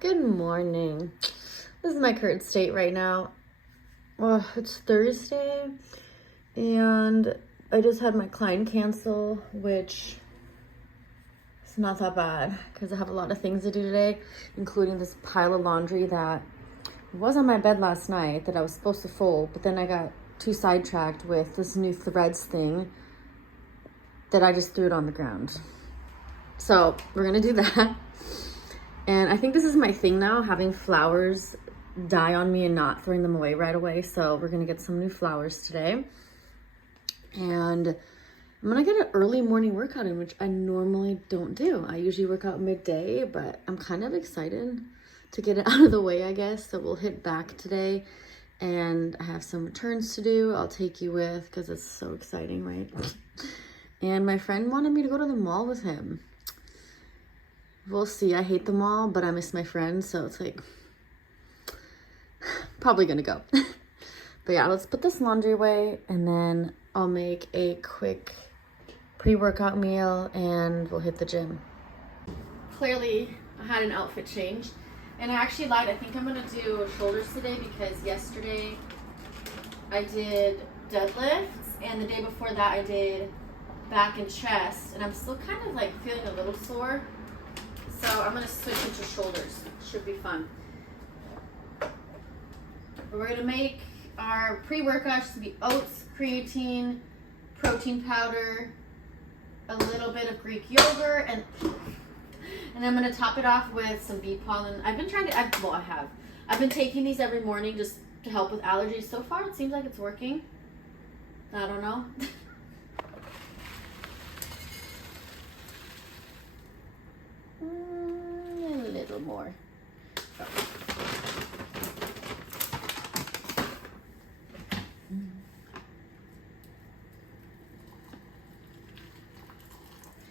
Good morning. This is my current state right now. It's Thursday and I just had my client cancel, which is not that bad because I have a lot of things to do today, including this pile of laundry that was on my bed last night that I was supposed to fold, but then I got too sidetracked with this new threads thing that I just threw it on the ground. So we're gonna do that. And I think this is my thing now, having flowers die on me and not throwing them away right away. So we're gonna get some new flowers today. And I'm gonna get an early morning workout in, which I normally don't do. I usually work out midday, but I'm kind of excited to get it out of the way, I guess. So we'll hit back today and I have some returns to do. I'll take you with because it's so exciting, right? And my friend wanted me to go to the mall with him. We'll see. I hate the mall, but I miss my friends, so it's like probably gonna go. But yeah, let's put this laundry away and then I'll make a quick pre-workout meal and we'll hit the gym. Clearly, I had an outfit change and I actually lied. I think I'm gonna do shoulders today because yesterday I did deadlifts and the day before that I did back and chest, and I'm still kind of like feeling a little sore. So I'm gonna switch into shoulders. Should be fun. We're gonna make our pre-workout to be oats, creatine, protein powder, a little bit of Greek yogurt, and I'm gonna top it off with some bee pollen. I've been taking these every morning just to help with allergies. So far, it seems like it's working. I don't know. A little more.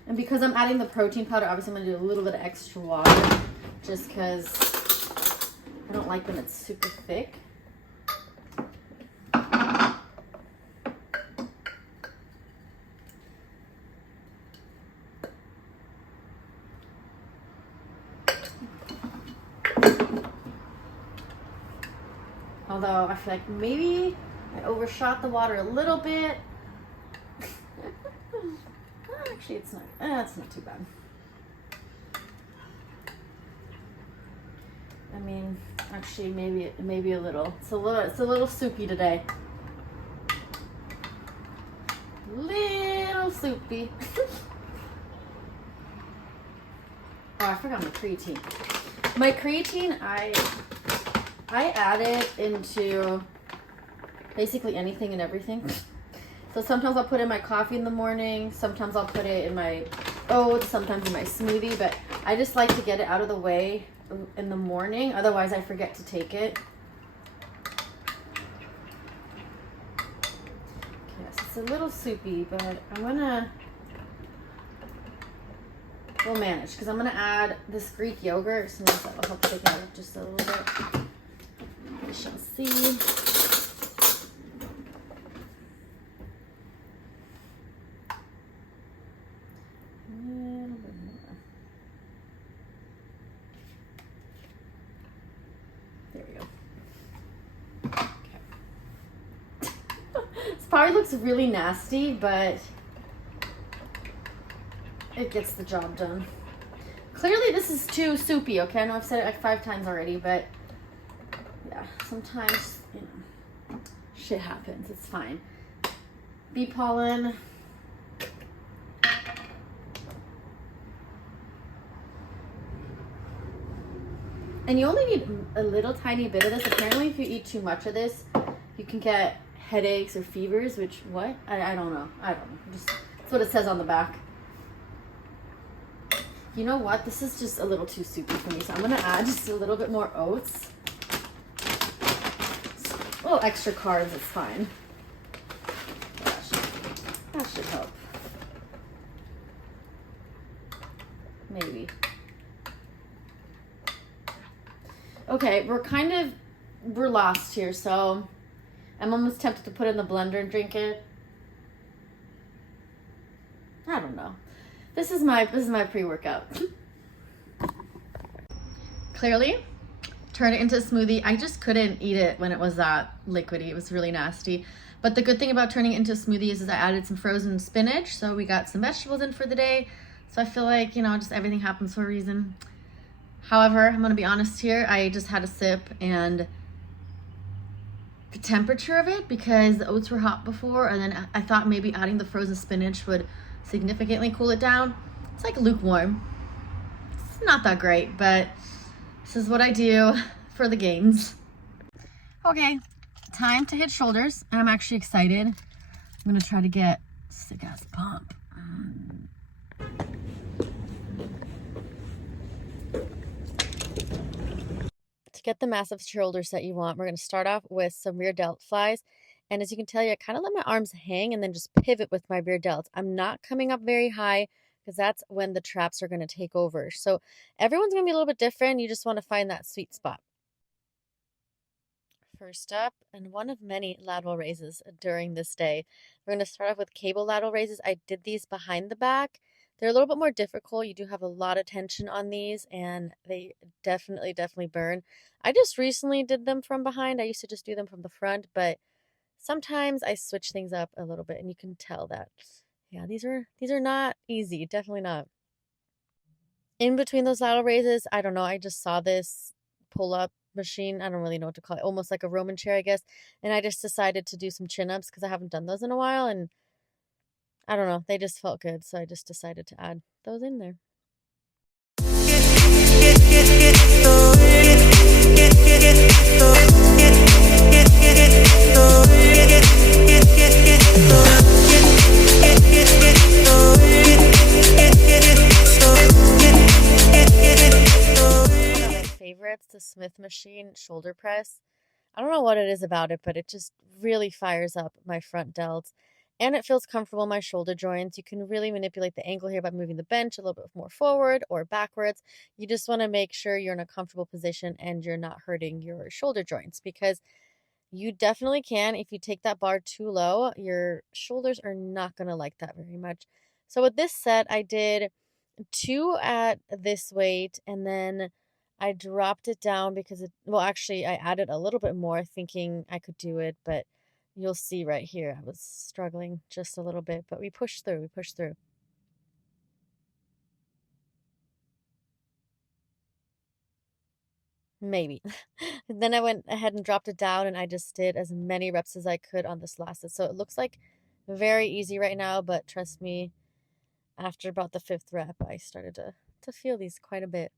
And because I'm adding the protein powder, obviously I'm going to do a little bit of extra water just because I don't like when it's super thick. Although I feel like maybe I overshot the water a little bit. Actually, it's not too bad. I mean, actually, maybe a little. It's a little soupy today. Little soupy. Oh, I forgot my creatine. My creatine, I add it into basically anything and everything. So sometimes I'll put in my coffee in the morning, sometimes I'll put it in my oats, sometimes in my smoothie, but I just like to get it out of the way in the morning, otherwise I forget to take it. Yes, it's a little soupy, but we'll manage, because I'm gonna add this Greek yogurt, so that'll help take it out just a little bit. We shall see. Probably looks really nasty, but it gets the job done. Clearly this is too soupy, okay? I know I've said it like 5 times already, but yeah, sometimes, shit happens. It's fine. Bee pollen. And you only need a little tiny bit of this. Apparently if you eat too much of this, you can get headaches or fevers, which I don't know. Just that's what it says on the back. You know what? This is just a little too soupy for me, so I'm gonna add just a little bit more oats. A little extra carbs, it's fine. That should help. Maybe. Okay, we're lost here, so I'm almost tempted to put it in the blender and drink it. I don't know. This is my pre-workout. clearly turn it into a smoothie. I just couldn't eat it when it was that liquidy. It was really nasty. But the good thing about turning it into a smoothie is I added some frozen spinach. So we got some vegetables in for the day. So I feel like, you know, just everything happens for a reason. However, I'm going to be honest here. I just had a sip, and the temperature of it, because the oats were hot before, and then I thought maybe adding the frozen spinach would significantly cool it down. It's like lukewarm. It's not that great, but this is what I do for the gains. Okay, time to hit shoulders. I'm actually excited. I'm gonna try to get sick ass pump. To get the massive shoulder set you want, we're gonna start off with some rear delt flies. And as you can tell, I kind of let my arms hang and then just pivot with my rear delts. I'm not coming up very high because that's when the traps are going to take over. So everyone's going to be a little bit different. You just want to find that sweet spot. First up, and one of many lateral raises during this day, we're going to start off with cable lateral raises. I did these behind the back. They're a little bit more difficult. You do have a lot of tension on these, and they definitely burn. I just recently did them from behind. I used to just do them from the front, but sometimes I switch things up a little bit, and you can tell that, yeah, these are not easy. Definitely not. In between those lateral raises, I don't know, I just saw this pull-up machine. I don't really know what to call it. Almost like a Roman chair, I guess. And I just decided to do some chin-ups because I haven't done those in a while, and I don't know, they just felt good, so I just decided to add those in there. The Smith machine shoulder press. I don't know what it is about it, but it just really fires up my front delts, and it feels comfortable in my shoulder joints. You can really manipulate the angle here by moving the bench a little bit more forward or backwards. You just want to make sure you're in a comfortable position and you're not hurting your shoulder joints, because you definitely can. If you take that bar too low, your shoulders are not going to like that very much. So with this set, I did 2 at this weight, and then I dropped it down because actually I added a little bit more thinking I could do it, but you'll see right here, I was struggling just a little bit, but we pushed through. Maybe. Then I went ahead and dropped it down, and I just did as many reps as I could on this last set. So it looks like very easy right now, but trust me, after about the 5th rep, I started to feel these quite a bit.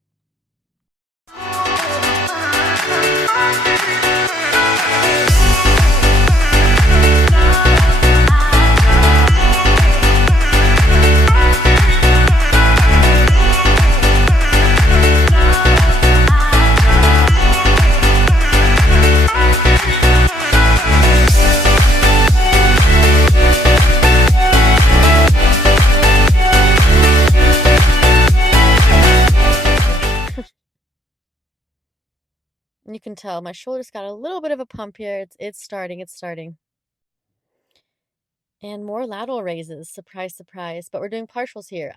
You can tell my shoulders got a little bit of a pump here. It's starting. And more lateral raises. Surprise, surprise. But we're doing partials here.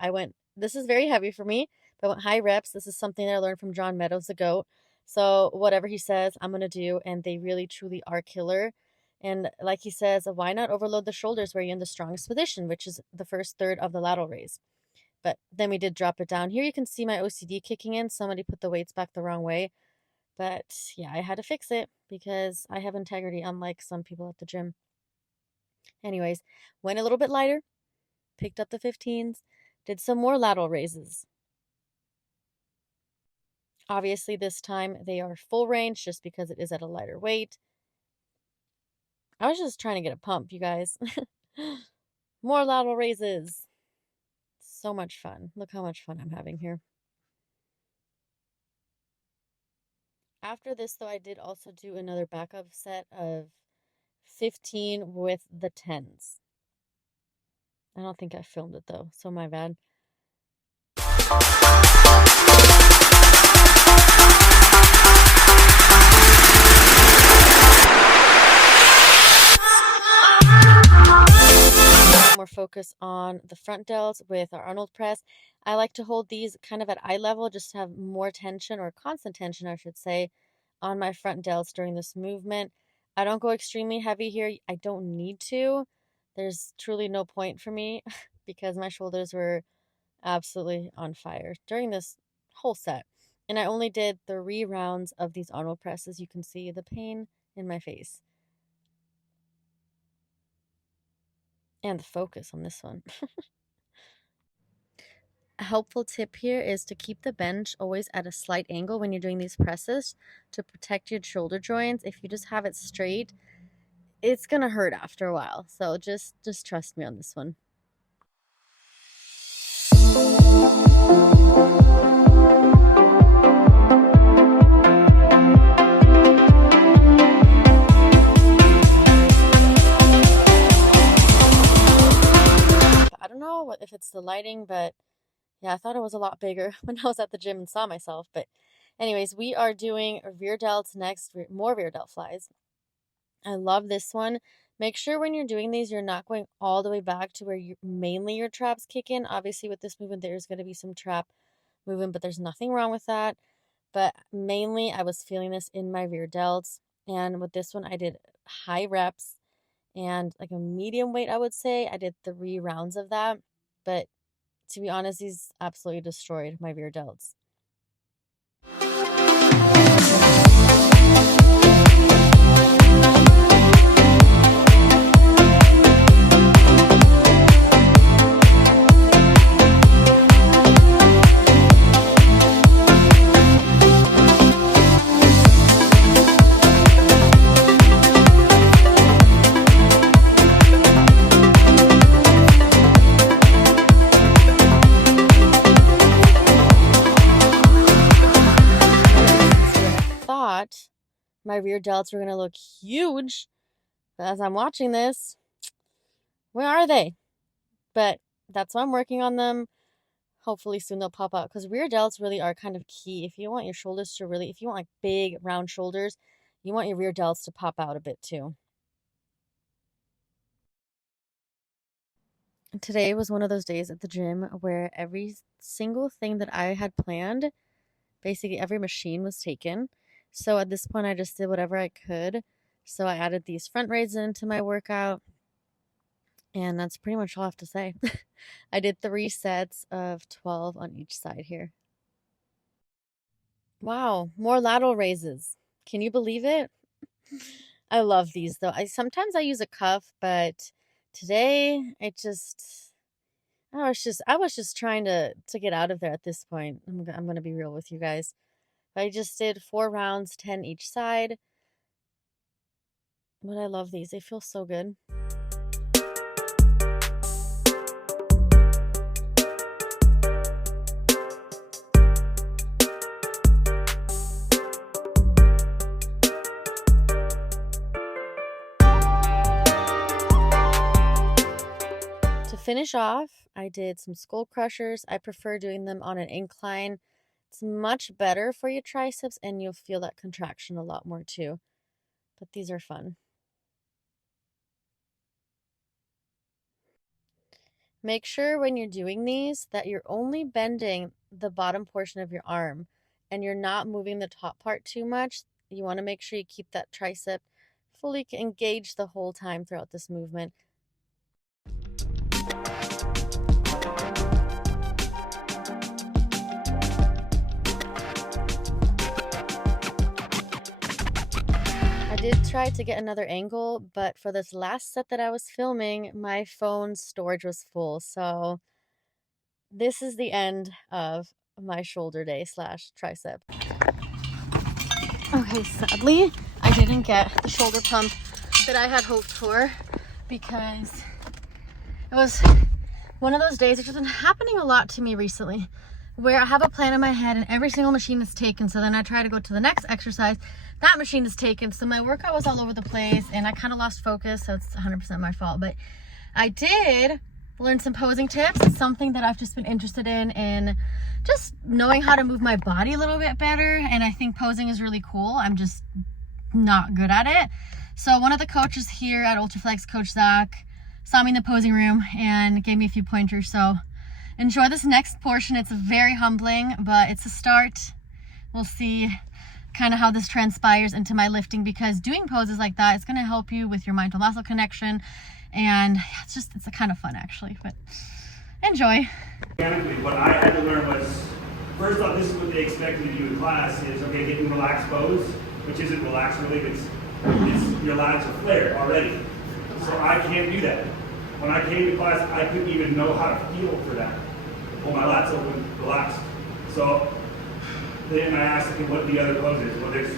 This is very heavy for me, but I went high reps. This is something that I learned from John Meadows, the GOAT. So whatever he says, I'm going to do, and they really, truly are killer. And like he says, why not overload the shoulders where you're in the strongest position, which is the first third of the lateral raise. But then we did drop it down. Here you can see my OCD kicking in. Somebody put the weights back the wrong way. But yeah, I had to fix it because I have integrity, unlike some people at the gym. Anyways, went a little bit lighter, picked up the 15s, did some more lateral raises. Obviously, this time they are full range just because it is at a lighter weight. I was just trying to get a pump, you guys. More lateral raises. So much fun. Look how much fun I'm having here. After this, though, I did also do another backup set of 15 with the 10s. I don't think I filmed it, though, so my bad. More focus focus on the front delts with our Arnold press. I like to hold these kind of at eye level just to have more tension, or constant tension, I should say, on my front delts during this movement. I don't go extremely heavy here. I don't need to. There's truly no point for me because my shoulders were absolutely on fire during this whole set. And I only did 3 rounds of these Arnold presses. You can see the pain in my face. And the focus on this one. A helpful tip here is to keep the bench always at a slight angle when you're doing these presses to protect your shoulder joints. If you just have it straight, it's gonna hurt after a while. So just trust me on this one. I don't know if it's the lighting, but yeah, I thought it was a lot bigger when I was at the gym and saw myself. But anyways, we are doing rear delts next, more rear delt flies. I love this one. Make sure when you're doing these, you're not going all the way back to where mainly your traps kick in. Obviously, with this movement, there's going to be some trap movement, but there's nothing wrong with that. But mainly, I was feeling this in my rear delts. And with this one, I did high reps and like a medium weight, I would say. I did 3 rounds of that. But to be honest, these absolutely destroyed my rear delts. My rear delts were going to look huge, but as I'm watching this, where are they? But that's why I'm working on them. Hopefully soon they'll pop out, because rear delts really are kind of key. If you want your shoulders to really, if you want like big round shoulders, you want your rear delts to pop out a bit too. Today was one of those days at the gym where every single thing that I had planned, basically every machine was taken. So at this point, I just did whatever I could. So I added these front raises into my workout. And that's pretty much all I have to say. I did 3 sets of 12 on each side here. Wow, more lateral raises. Can you believe it? I love these though. Sometimes I use a cuff, but today I was just trying to get out of there at this point. I'm going to be real with you guys. I just did 4 rounds, 10 each side. But I love these. They feel so good. To finish off, I did some skull crushers. I prefer doing them on an incline. It's much better for your triceps, and you'll feel that contraction a lot more too. But these are fun. Make sure when you're doing these that you're only bending the bottom portion of your arm and you're not moving the top part too much. You want to make sure you keep that tricep fully engaged the whole time throughout this movement. I did try to get another angle, but for this last set that I was filming, my phone's storage was full. So this is the end of my shoulder day / tricep. Okay, sadly, I didn't get the shoulder pump that I had hoped for because it was one of those days, which has been happening a lot to me recently, where I have a plan in my head and every single machine is taken. So then I try to go to the next exercise. That machine is taken. So my workout was all over the place and I kind of lost focus. So it's 100% my fault. But I did learn some posing tips. It's something that I've just been interested in just knowing how to move my body a little bit better. And I think posing is really cool. I'm just not good at it. So one of the coaches here at Ultraflex, Coach Zach, saw me in the posing room and gave me a few pointers. So enjoy this next portion. It's very humbling, but it's a start. We'll see kind of how this transpires into my lifting, because doing poses like that is going to help you with your mind to muscle connection. And it's a kind of fun actually, but enjoy. What I had to learn was, first off, this is what they expected of you in class is, okay, get in relaxed pose, which isn't relaxed really, it's your lats are flared already. So I can't do that. When I came to class, I couldn't even know how to feel for that. Pull my lats open, relaxed. So then I asked him what the other pose is. Well, there's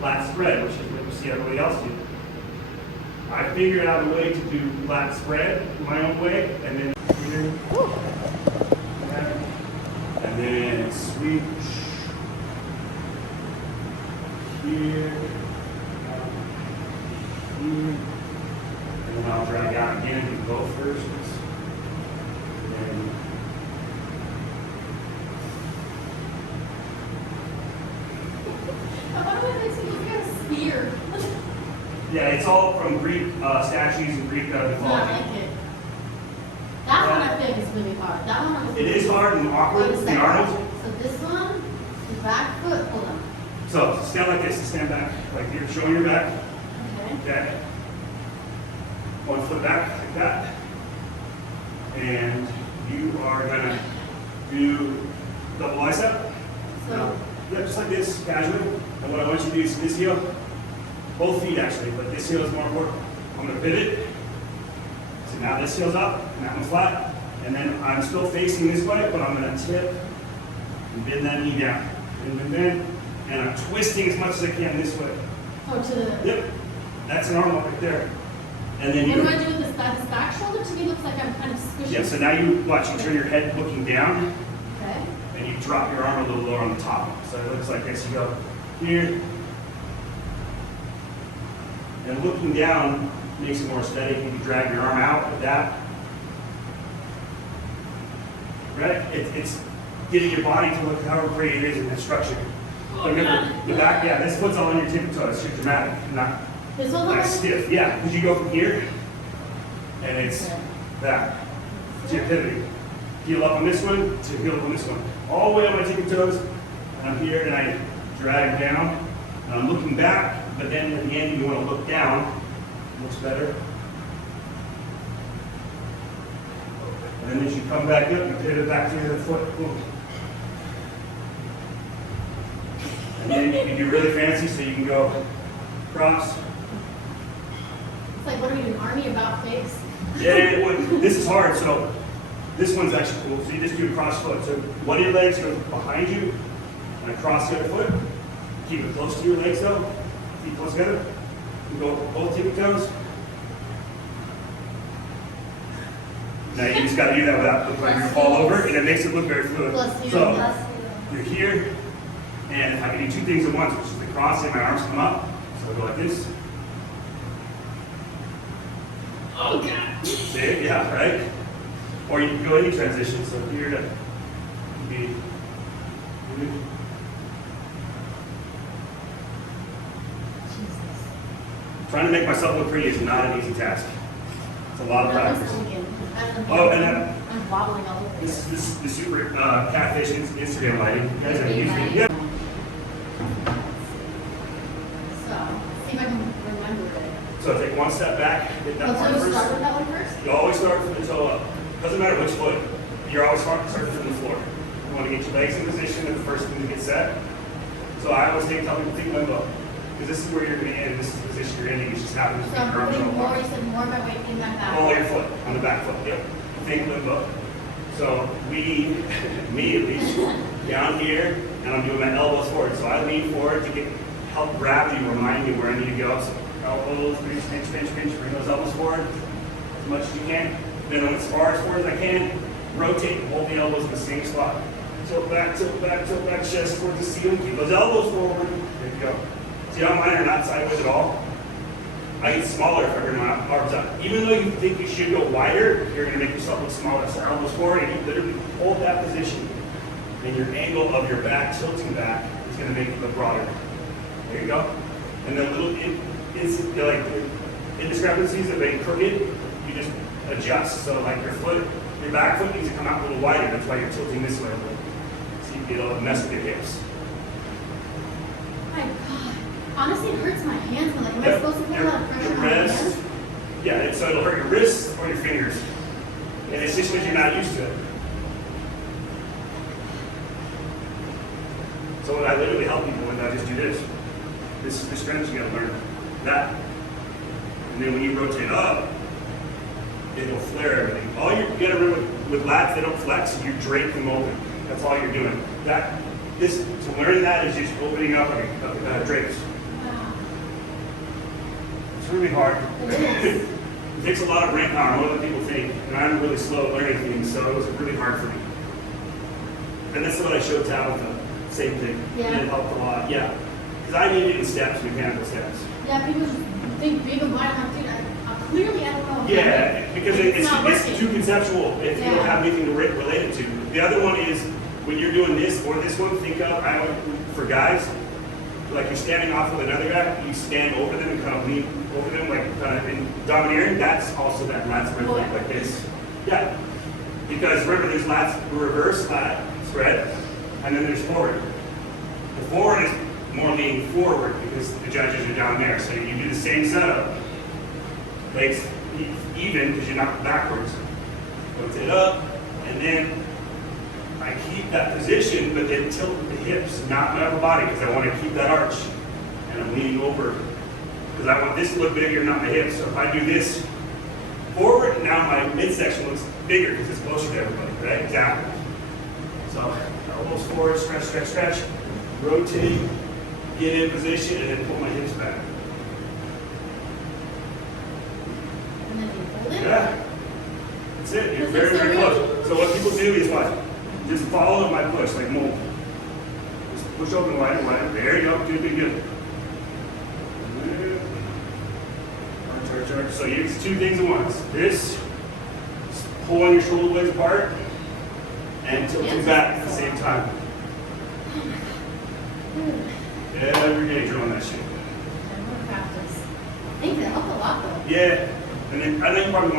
lat spread, which is what you see everybody else do. I figured out a way to do lat spread my own way, and then here, and then switch here, and then I'll drag out again and go first. And yeah, it's all from Greek statues and Greek mythology. I like it. That one I think is really hard. That one it is hard and awkward. The Arnold. So this one, the back foot, hold on. So stand like this. Stand back, like you're showing your back. Okay. Okay. One foot back, like that. And you are gonna do double bicep. So. Yeah, just like this, casually. And what I want you to do is this heel. Both feet actually, but this heel is more important. I'm going to pivot. So now this heel's up, and that one's flat. And then I'm still facing this way, but I'm going to tip and bend that knee down. Bend. And I'm twisting as much as I can this way. Oh, to the... Yep. That's an arm up right there. And then what do I do with this back? This back shoulder to me looks like I'm kind of squishing. Yeah, so now you watch, you turn your head looking down. Okay. And you drop your arm a little lower on the top. So it looks like this. You go here. And looking down makes it more aesthetic. You can drag your arm out like that. Right? It's getting your body to look however pretty it is in that structure. Remember, the back, yeah, this foot's all on your tippy toes. It's dramatic, not stiff. Yeah, because you go from here, and it's that. So you're pivoting. Heel up on this one, to heel up on this one. All the way on my tippy toes, and I'm here, and I drag down, and I'm looking back. But then at the end, you want to look down. Looks better. And then as you come back up, you pivot back to the other foot. Boom. And then you can do really fancy, so you can go cross. It's like, what are we doing, army about face? Yeah, this is hard. So this one's actually cool. So you just do a cross foot. So one of your legs goes behind you, and across the other foot. Keep it close to your legs though. Feet close together. You go both tippy toes. Now you just got to do that without looking like you're gonna fall over, and it makes it look very fluid. So you're here, and if I can do two things at once, which is the cross and my arms come up, so I'll go like this. Oh God! See? Yeah, right. Or you can go any transition. So here to be. Trying to make myself look pretty is not an easy task. It's a lot of practice. Oh, and I'm wobbling all over. this is the super catfish Instagram lighting. You guys have used it. Yeah. So, see if I can remember it. So take one step back, hit that So one you first. start with that one first? You always start from the toe up. Doesn't matter which foot. You're always starting from the floor. You want to get your legs in position at the first thing to get set. So I always tell people think limbo. Because this is where you're going to end. This is the position you're ending. You just happen to So be I'm putting more, you said more of my weight in that back. all your foot, on the back foot. Yep. Think limbo. So me at least, down here, and I'm doing my elbows forward. So I lean forward to help gravity remind me where I need to go. So elbows, pinch, bring those elbows forward as much as you can. Then as far as forward as I can, rotate and hold the elbows in the same spot. Tilt back, chest towards the ceiling. Keep those elbows forward. There you go. See how mine are not sideways at all? I get smaller if I bring my arms up. Even though you think you should go wider, you're going to make yourself look smaller. So elbows forward, and you literally hold that position. And your angle of your back tilting back is going to make it look broader. There you go. And then little indiscrepancies that make crooked, you just adjust. So like your back foot needs to come out a little wider. That's why you're tilting this way a little. So you get all the mess with your hips. My God. Honestly, it hurts my hands. But like, am I supposed to put a lot of pressure on my hands? Yeah, so it'll hurt your wrists or your fingers. And it's just because you're not used to it. So what I literally help people with, I just do this. This is the strength you gotta learn. That. And then when you rotate up, it'll flare everything. All you gotta remember with lats, they don't flex, you drape them open. That's all you're doing. To learn that is just opening up drapes. Wow. It's really hard. It is. It takes a lot of brain power, more than people think. And I'm really slow at learning things, so it was really hard for me. And that's what I showed Tabitha. Same thing. Yeah. And it helped a lot. Yeah. Because I need it in steps, mechanical steps. Yeah, people just think big and wide. I'm thinking, clearly I don't know. Yeah, because it's too conceptual if you don't have anything to relate it to. The other one is when you're doing this or this one, think of, for guys, like you're standing off with another guy, you stand over them and kind of lean over them, like kind of in domineering. That's also that lat spread like this. Yeah. Because remember, there's reverse lat spread, and then there's forward. The forward is more leaning forward because the judges are down there. So you do the same setup. Legs even because you're not backwards. Rotate up, and then I keep that position, but then tilt the hips, not my upper body, because I want to keep that arch. And I'm leaning over because I want this to look bigger, not my hips. So if I do this forward, now my midsection looks bigger because it's closer to everybody, right? Exactly. So elbows forward, stretch, stretch, stretch. Rotate, get in position, and then pull my hips back. And then you hold it? Yeah. That's it. You're very, very close. So what people do is what? Just follow my push, like mold. Just push open wider, wider. There you go. Good, good, good. Arch, arch, arch. So you use two things at once. This, pulling your shoulder blades apart, and tilting back at the same time. Every day drawing that shit. I'm gonna practice. I think that helped a lot though. Yeah. And then I think you probably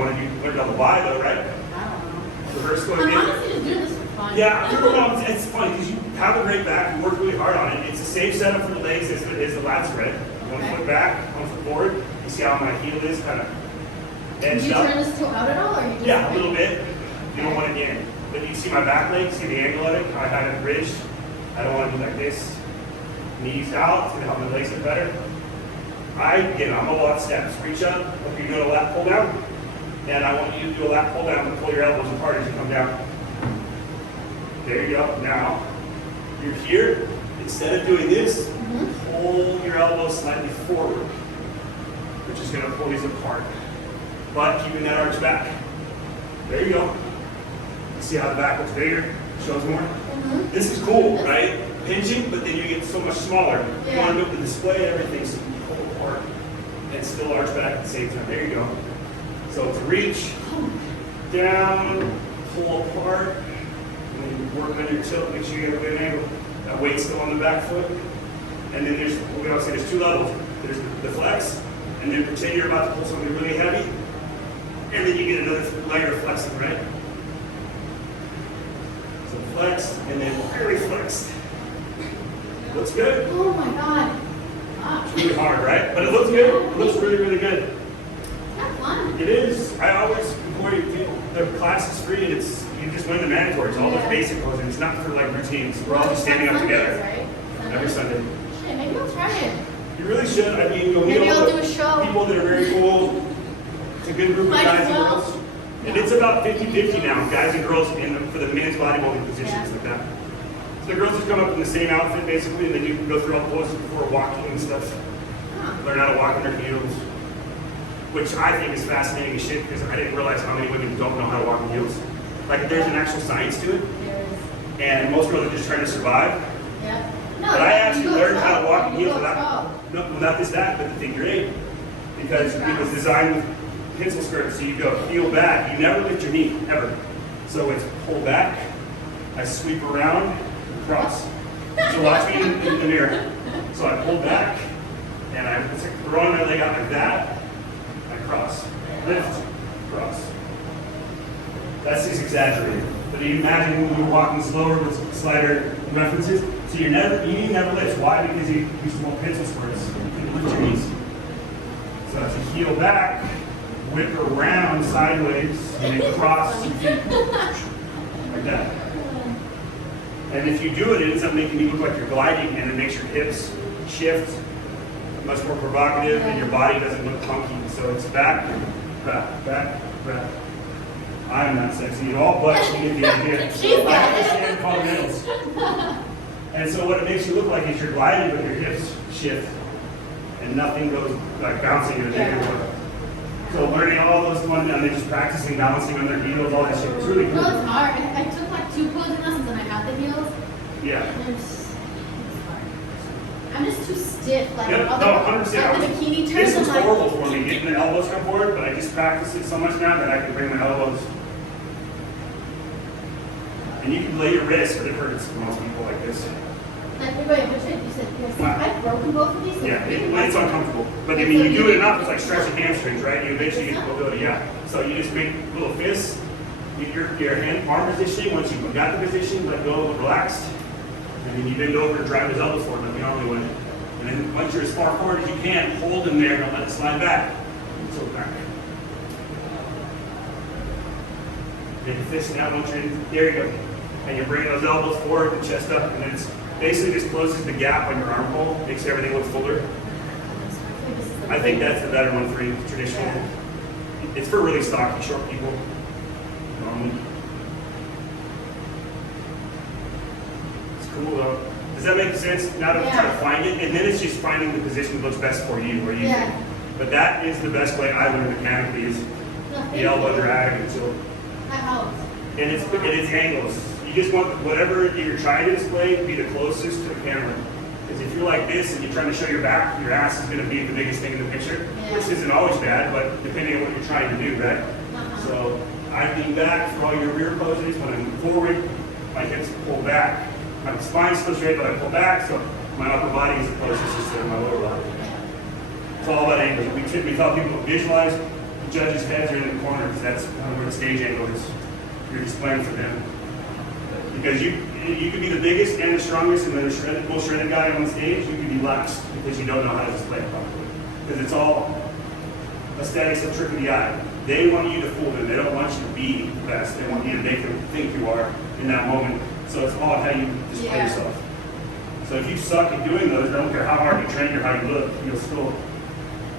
want to learn how to buy though, right? I don't know. Reverse go I'm again. honestly just doing this for fun. Yeah, it's funny because you have a great back, you work really hard on it. It's the same setup for the legs as the lat spread. One foot back, 1 foot forward. You see how my heel is kind of edged Do you up? turn this toe out at all, or you just? Yeah, a little bit. You don't want it in. But you see my back leg, see the angle of it, how I had it bridged. I don't want to be like this. Knees out, it's gonna help my legs get better. I'm a lot of steps. Reach up, like you're doing a lat pull down. And I want you to do a lat pull down and pull your elbows apart as you come down. There you go. Now, you're here. Instead of doing this, pull your elbows slightly forward, which is gonna pull these apart. But keeping that arch back. There you go. You see how the back looks bigger? Shows more? This is cool, right? Pinching, but then you get so much smaller. You want to be able to display everything so you can pull apart and still arch back at the same time. There you go. So it's reach, down, pull apart, and then you work on your tilt, make sure you have a good angle. That weight's still on the back foot. And then we always say there's two levels. There's the flex, and then pretend you're about to pull something really heavy, and then you get another layer of flexing, right? So flex, and then very flexed. Looks good. Oh my God. It's really hard, right? But it looks good. It looks really, really good. That's fun. It is. I always, before the class is free, and you just learn the mandatory. It's all the basic ones, and it's not for like routines. We're all just standing up together every Sunday. Shit, maybe I'll try it. You really should. I mean, you'll meet Maybe all I'll do the a show. people that are very cool. It's a good group of Might guys as and well. girls. And it's about 50-50 now, guys and girls for the men's bodybuilding positions like that. So the girls just come up in the same outfit basically, and then you can go through all the poses before walking and stuff. Learn how to walk in their heels, which I think is fascinating as shit because I didn't realize how many women don't know how to walk in heels. Like there's an actual science to it, There is. and most girls are just trying to survive. Yeah. No, But I actually learned how to walk in heels without. without this that, but the figure eight, because it was designed with pencil skirts, so you go heel back, you never lift your knee ever. So it's pull back, I sweep around, cross. So watch me in the mirror. So I pull back, and I'm throwing my leg out like that. I cross, lift, across. That's just exaggerated. But you imagine when you're walking slower with slider references, so you need never lift. Why? Because you use more pencil spurts. You can lift your knees. So as you heel back, whip around sideways, and then cross your feet. Like that. And if you do it, it ends up making you look like you're gliding, and it makes your hips shift much more provocative, and your body doesn't look funky. So it's back, back, back, back. I'm not sexy at all, but you get the idea. I understand fundamentals. And so what it makes you look like is you're gliding, but your hips shift, and nothing goes like bouncing in a negative way. So learning all those fundamentals, and then just practicing balancing on their heels, all that shit. It's really cool. No, it's hard. I took like 2 posing lessons and I got the heels. Yeah. It's hard. I'm just too stiff. Like, Yep, other, no, 100%. like the bikini turns. This is I'm like, horrible for me, getting the elbows come forward, but I just practice it so much now that I can bring my elbows. And you can lay your wrist, but it hurts for most people like this. like, wait, which you said, yes, I've broken both of these. Yeah, it's uncomfortable. But I mean, you do it enough, it's like stretching hamstrings, right? You eventually get mobility, yeah. So you just make little fists, get your hand palm positioning. Once you've got the position, let go, relaxed. And then you bend over and drive his elbows forward like the only way. And then once you're as far forward as you can, hold him there, don't let it slide back. So back. Make a fist down once you're in. There you go. And you're bringing those elbows forward and chest up, and then it's basically just closes the gap on your armhole, makes everything look fuller. I think that's the better one for you, traditional. It's for really stocky, short people. It's cool though. Does that make sense? Now that we try to find it, and then it's just finding the position that looks best for you, where you think. But that is the best way I learned mechanically is the elbow drag until. That helps. And it's angles. You just want whatever you're trying to display to be the closest to the camera. Because if you're like this and you're trying to show your back, your ass is going to be the biggest thing in the picture, which isn't always bad, but depending on what you're trying to do, right? So I lean back for all your rear poses. When I move forward, my hips pull back. My spine's still straight, but I pull back, so my upper body is the closest to my lower body. It's all about angles. We tell people to visualize the judges' heads are in the corner because that's where the stage angle is. You're displaying for them. Because you can be the biggest and the strongest and the most shredded guy on stage, you can be last because you don't know how to display it properly. Because it's all aesthetics of trick of the eye. They want you to fool them. They don't want you to be the best. They want you to make them think you are in that moment. So it's all how you display yourself. So if you suck at doing those, I don't care how hard you train or how you look, you'll still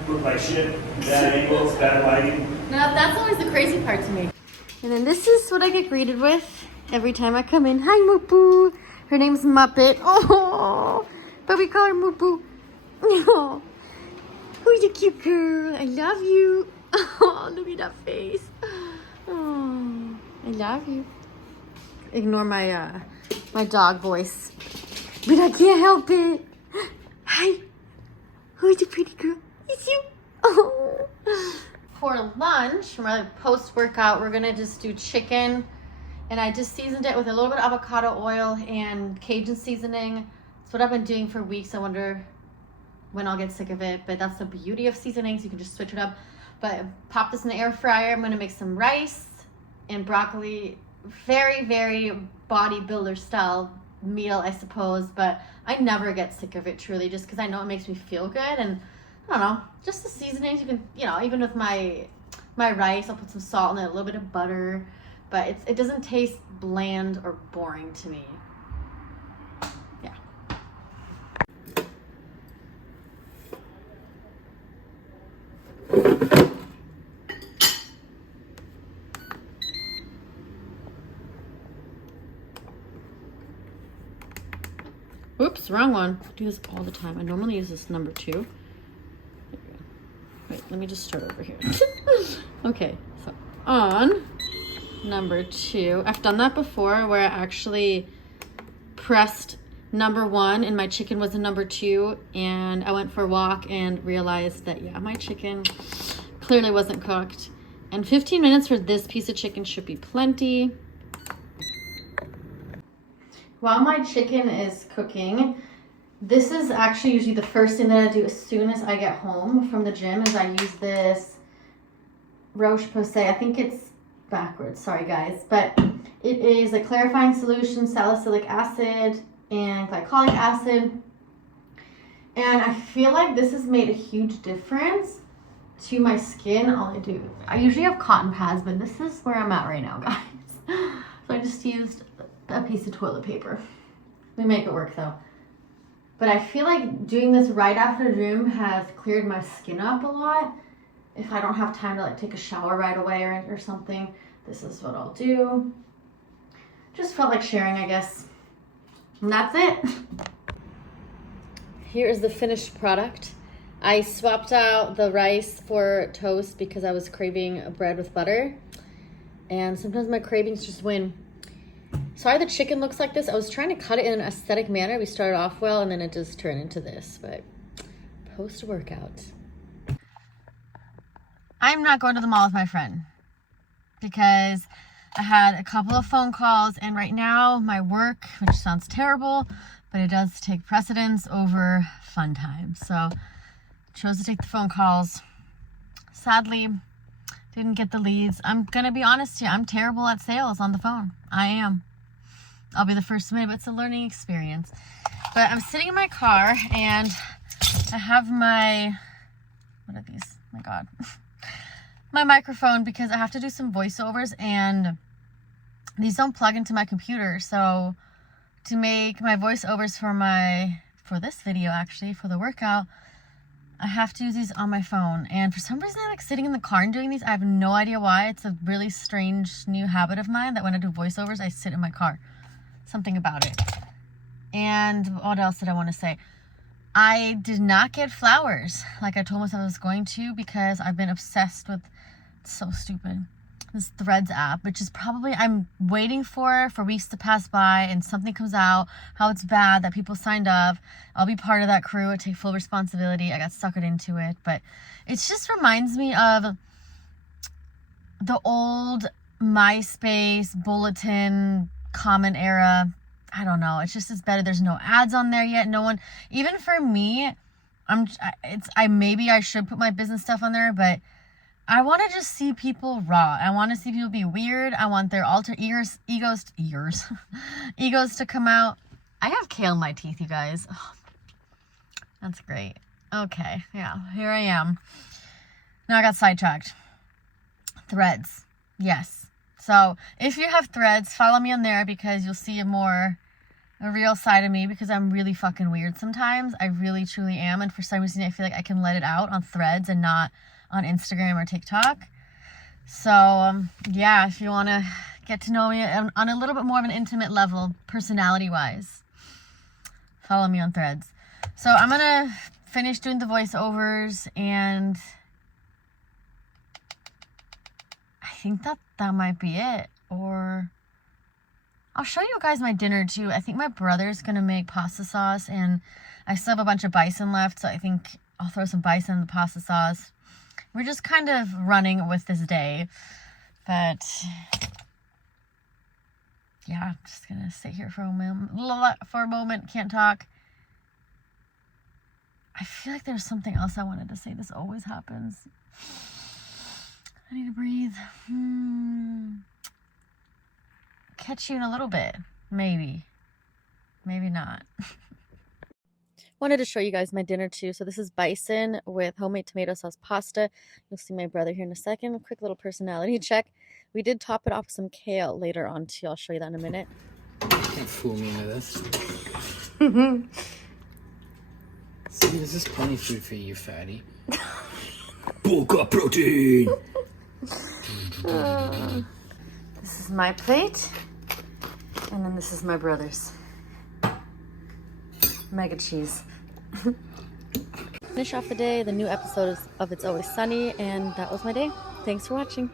look like shit. Bad angles, bad lighting. Now that's always the crazy part to me. And then this is what I get greeted with every time I come in. Hi, Moo-Poo. Her name's Muppet. Oh, but we call her Moo-Poo. Oh, who's a cute girl? I love you. Oh, look at that face. Oh, I love you. Ignore my my dog voice, but I can't help it. Hi, who's the pretty girl? It's you. Oh. For lunch, for my post-workout, we're gonna just do chicken, and I just seasoned it with a little bit of avocado oil and Cajun seasoning. That's what I've been doing for weeks. I wonder when I'll get sick of it, but that's the beauty of seasonings. You can just switch it up. But pop this in the air fryer. I'm gonna make some rice and broccoli. Very, very bodybuilder style meal, I suppose, but I never get sick of it truly, just because I know it makes me feel good. And I don't know, just the seasonings, you can, even with my rice, I'll put some salt in it, a little bit of butter, but it doesn't taste bland or boring to me. Yeah. Oops, wrong one. I do this all the time. I normally use this number 2. There we go. Wait, let me just start over here. Okay, so on number 2. I've done that before where I actually pressed number 1 and my chicken was in number 2, and I went for a walk and realized that, yeah, my chicken clearly wasn't cooked. And 15 minutes for this piece of chicken should be plenty. While my chicken is cooking, this is actually usually the first thing that I do as soon as I get home from the gym is I use this Roche-Posay. I think it's backwards, sorry guys, but it is a clarifying solution, salicylic acid and glycolic acid. And I feel like this has made a huge difference to my skin. I usually have cotton pads, but this is where I'm at right now, guys. So I just used a piece of toilet paper. We make it work though. But I feel like doing this right after the gym has cleared my skin up a lot. If I don't have time to like take a shower right away or something, this is what I'll do. Just felt like sharing, I guess. And that's it. Here is the finished product. I swapped out the rice for toast because I was craving bread with butter. And sometimes my cravings just win. Sorry the chicken looks like this. I was trying to cut it in an aesthetic manner. We started off well and then it just turned into this, but post-workout. I'm not going to the mall with my friend because I had a couple of phone calls and right now my work, which sounds terrible, but it does take precedence over fun time. So chose to take the phone calls. Sadly, didn't get the leads. I'm gonna be honest here, I'm terrible at sales on the phone. I am. I'll be the first to admit, but it's a learning experience. But I'm sitting in my car and I have my, what are these? Oh my God. My microphone because I have to do some voiceovers and these don't plug into my computer. So to make my voiceovers for this video actually, for the workout, I have to use these on my phone. And for some reason I like sitting in the car and doing these. I have no idea why. It's a really strange new habit of mine that when I do voiceovers, I sit in my car. Something about it. And what else did I want to say? I did not get flowers like I told myself I was going to because I've been obsessed with, it's so stupid, this Threads app, which is probably, I'm waiting for weeks to pass by and something comes out, how it's bad, that people signed up. I'll be part of that crew. I take full responsibility. I got suckered into it. But it just reminds me of the old MySpace, Bulletin, Common era. I don't know. It's just, it's better. There's no ads on there yet. No one, even for me, maybe I should put my business stuff on there, but I want to just see people raw. I want to see people be weird. I want their alter egos to come out. I have kale in my teeth, you guys. Oh, that's great. Okay. Yeah. Here I am. Now I got sidetracked. Threads. Yes. So if you have Threads, follow me on there because you'll see a real side of me because I'm really fucking weird sometimes. I really, truly am. And for some reason, I feel like I can let it out on Threads and not on Instagram or TikTok. So, yeah, if you want to get to know me on a little bit more of an intimate level, personality-wise, follow me on Threads. So I'm going to finish doing the voiceovers and I think that might be it. Or I'll show you guys my dinner too. I think my brother's gonna make pasta sauce and I still have a bunch of bison left, so I think I'll throw some bison in the pasta sauce. We're just kind of running with this day, but yeah, I'm just gonna sit here for a moment, can't talk. I feel like there's something else I wanted to say. This always happens. I need to breathe. Catch you in a little bit. Maybe. Maybe not. Wanted to show you guys my dinner too. So this is bison with homemade tomato sauce pasta. You'll see my brother here in a second. A quick little personality check. We did top it off with some kale later on too. I'll show you that in a minute. You can't fool me into this. See, this is plenty food for you, fatty. Bulk up protein! This is my plate, and then this is my brother's. Mega cheese. Finish off the day, the new episode of It's Always Sunny, and that was my day. Thanks for watching.